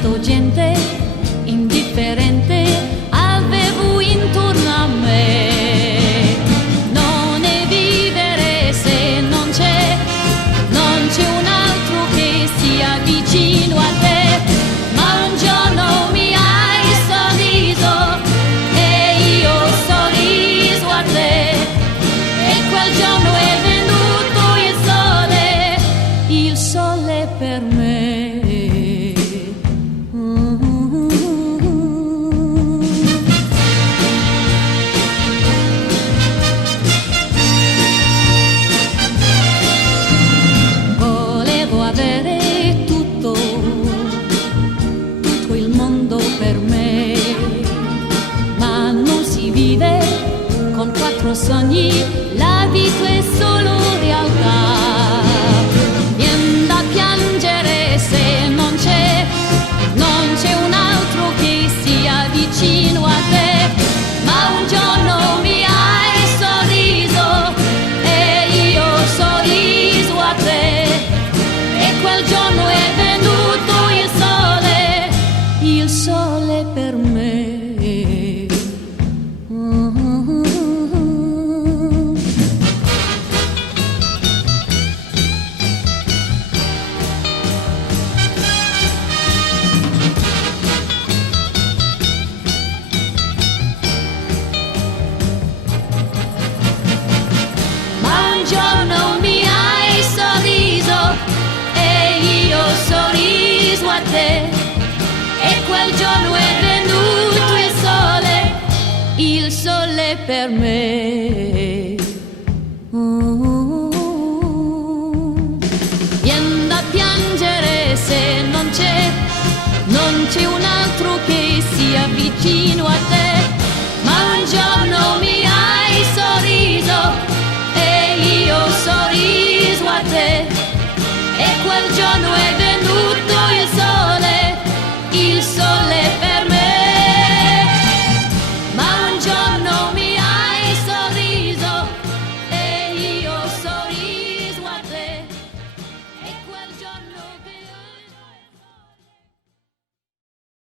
tanto gente indifferente avevo intorno a me. Non è vivere se non c'è un altro che sia vicino a te. Ma un giorno mi hai sorriso e io ho sorriso a te, e quel giorno è venuto il sole per me. Volevo avere tutto il mondo per me, ma non si vive con quattro sogni, la vita è solo realtà. Vien da piangere se non c'è un altro che sia vicino a te. Ma un giorno mi hai sorriso e io ho sorriso a te, e quel giorno è venuto il sole per me. Ma un giorno mi hai sorriso e io ho sorriso a te, e quel giorno è venuto il sole per me. Vien da piangere se non c'è un altro che sia vicino a